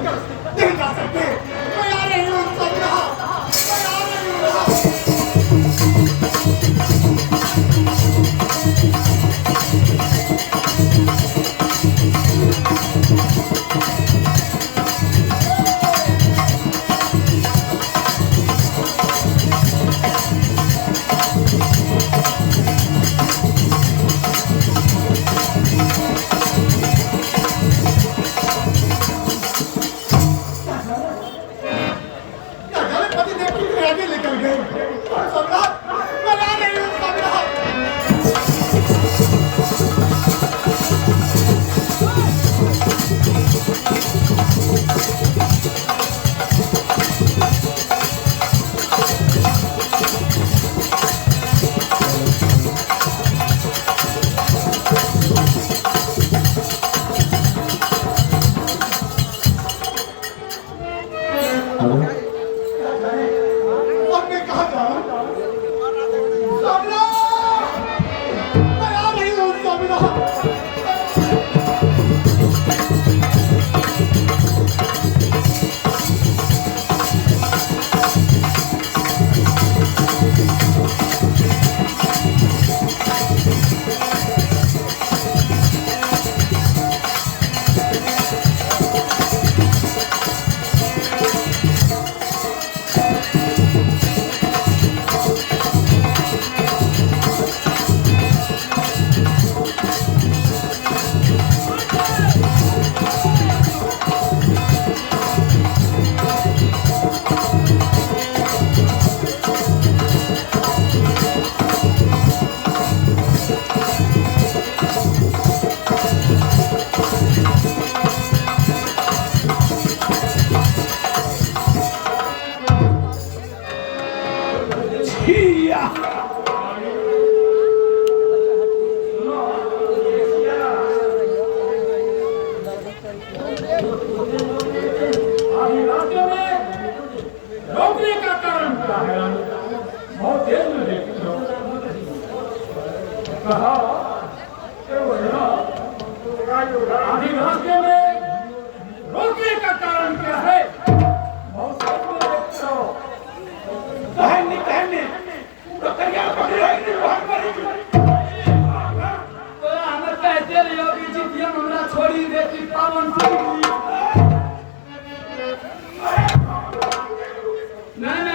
नहीं जा सकते। मैं आ रही हूँ सपना, मैं आ रही हूँ। नहीं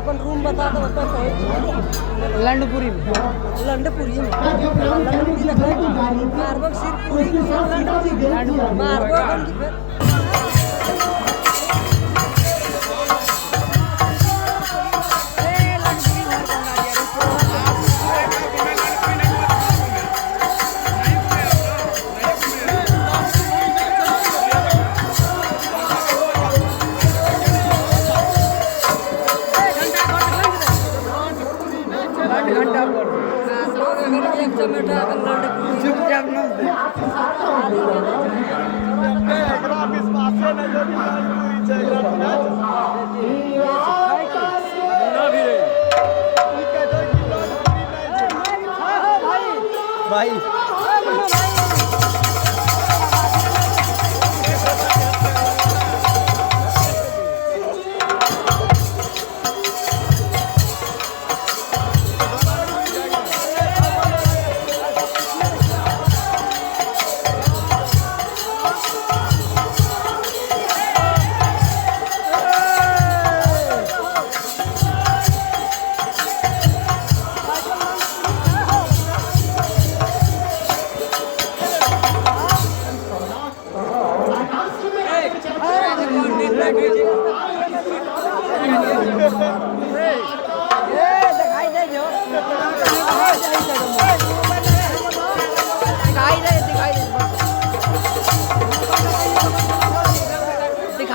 अपन रूम बता दो लंडपुरी में लंडपुरी में लंडपुरी लगता है मारबक सिरपुरी मारबक की फिर चुपचाप भाई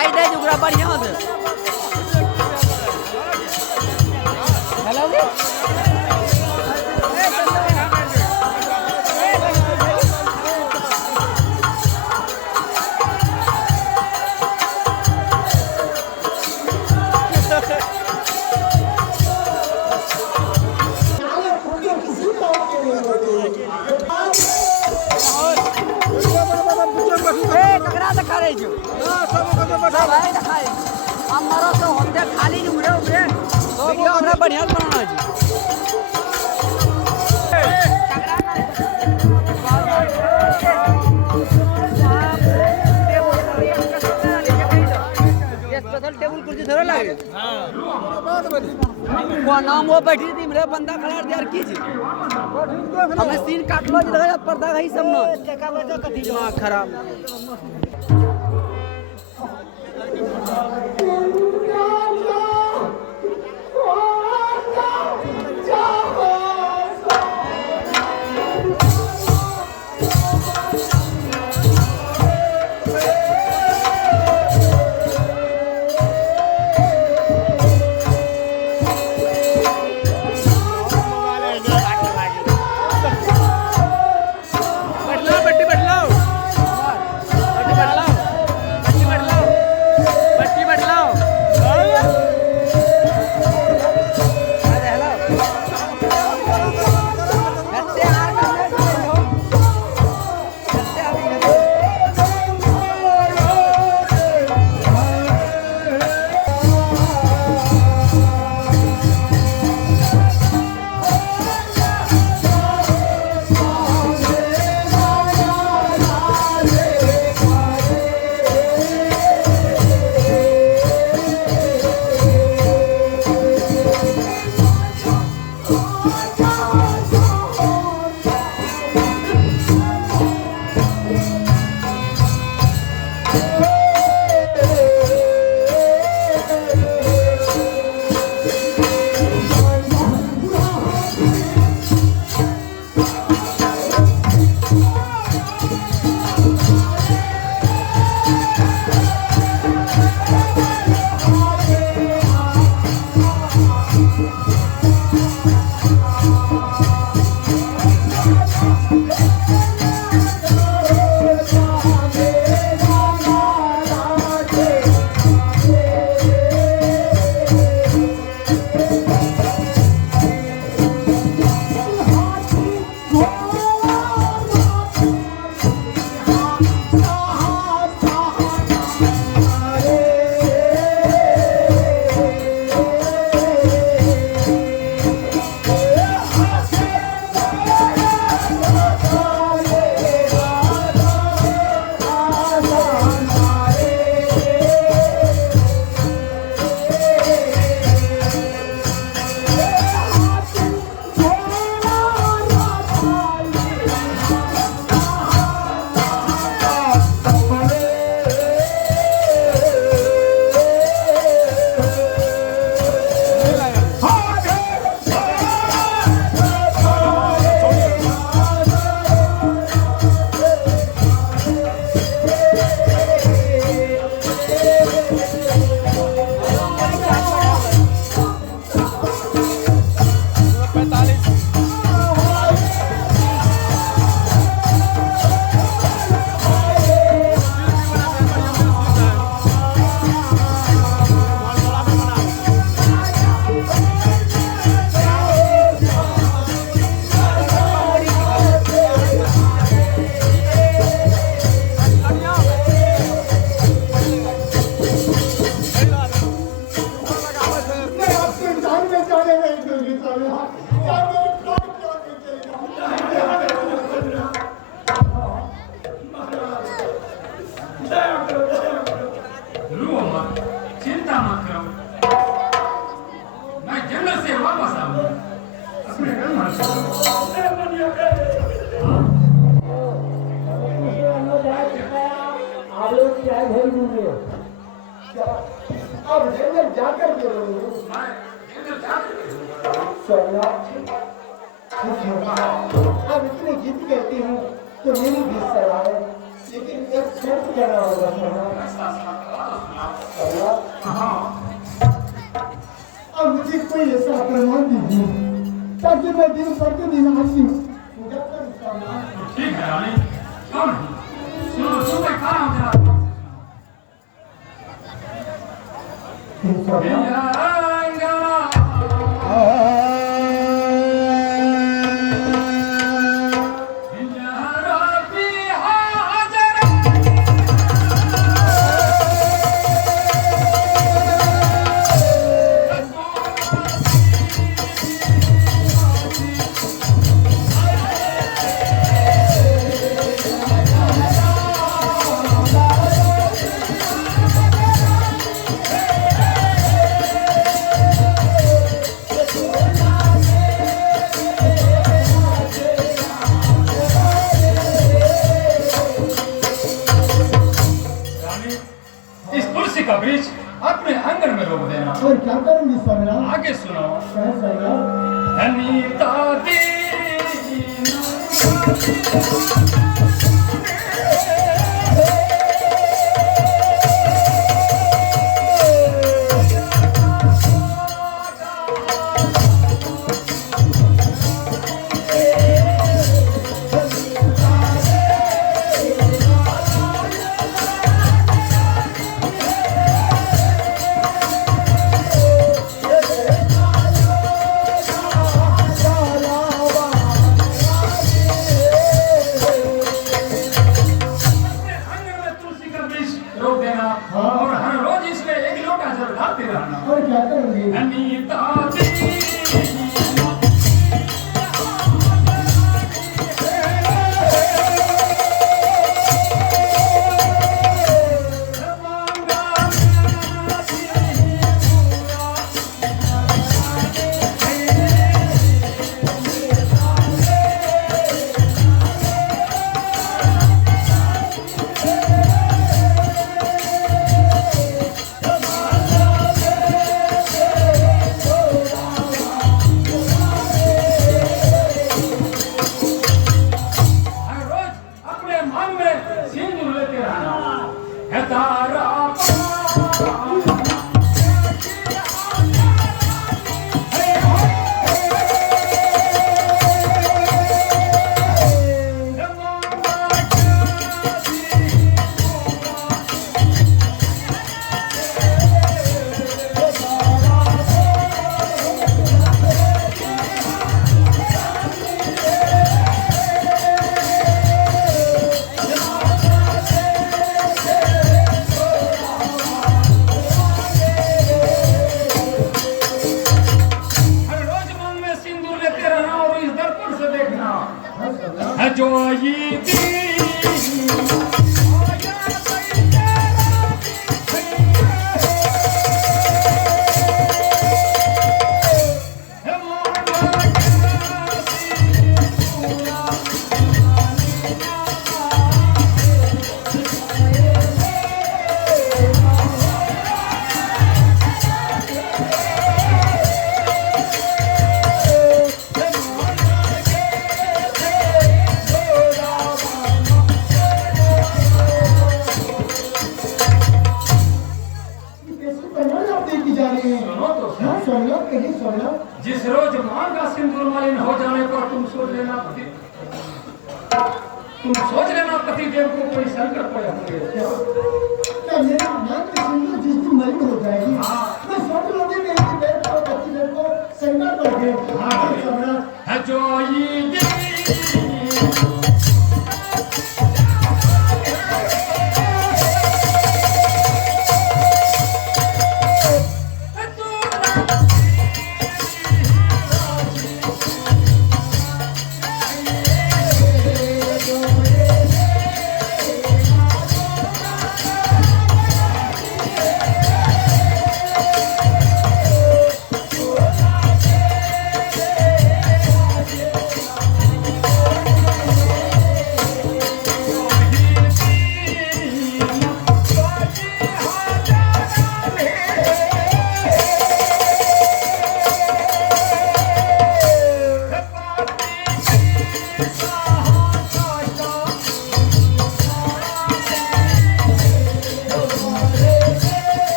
खाई दे जुगरा बढ़िया से हेलो जी खाली उभरे उभरे वीडियो हमरा बढ़िया बनाना जी स्पेशल टेबल कुर्सी थोड़ा लागे वो नाम वो बैठी थी मेरे बंदा खड़ा यार की थी हमें सीन काट लो जी लगा पर्दा गई सब ना दिमाग खराब अब इतनी जिद करती हूँ तो मेरी भी सलाह है लेकिन एक शर्त करना होगा अब मुझे कोई ऐसा प्रमाण दीजिए ताकि मैं दिन प्रतिदिन आपकी पूजा कर उसका नाम। ठीक है रानी, क्यों नहीं? सुनो सुबह खाना तेरा इस तुलसी का वृक्ष अपने आंगन में रोक देना। और क्या करूंगी स्वामीनाथ? आगे सुनो। कह स्वामीनाथ। अनीता रोक देना और हर रोज इसमें एक लोटा जल डालते रहना। और क्या करूंगी? अनीता जो जिस रोज मां का सिंदूर मलिन हो जाने पर तुम सोच लेना पति देव को कोई संकट पड़े होंगे। क्या मेरा नाम की सिंदूर जिस दिन मलिन हो जाएगी मैं सोच लूंगी कि एक देव को पति देव को संकट पड़ गए। जो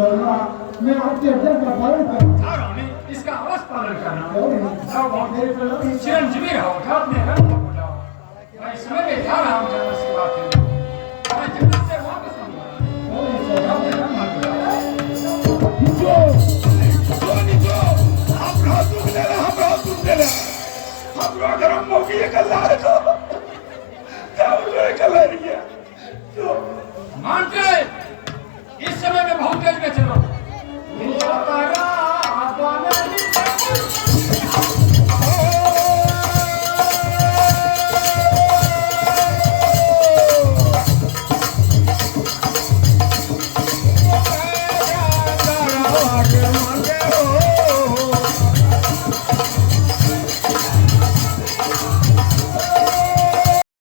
इंशाअल्लाह मैं आपके आज्ञा का पालन करूंगा थारों में इसका अवश्य पालन करना और जाओ बहुत मेरे प्रणाम चिरंजीवी रहो अपने घर को बुलाओ मैं इस समय में जा रहा हूँ जन्नत से बात करने मैं जन्नत से वापस आऊंगा जाओ अपने घर मत बुलाओ मानते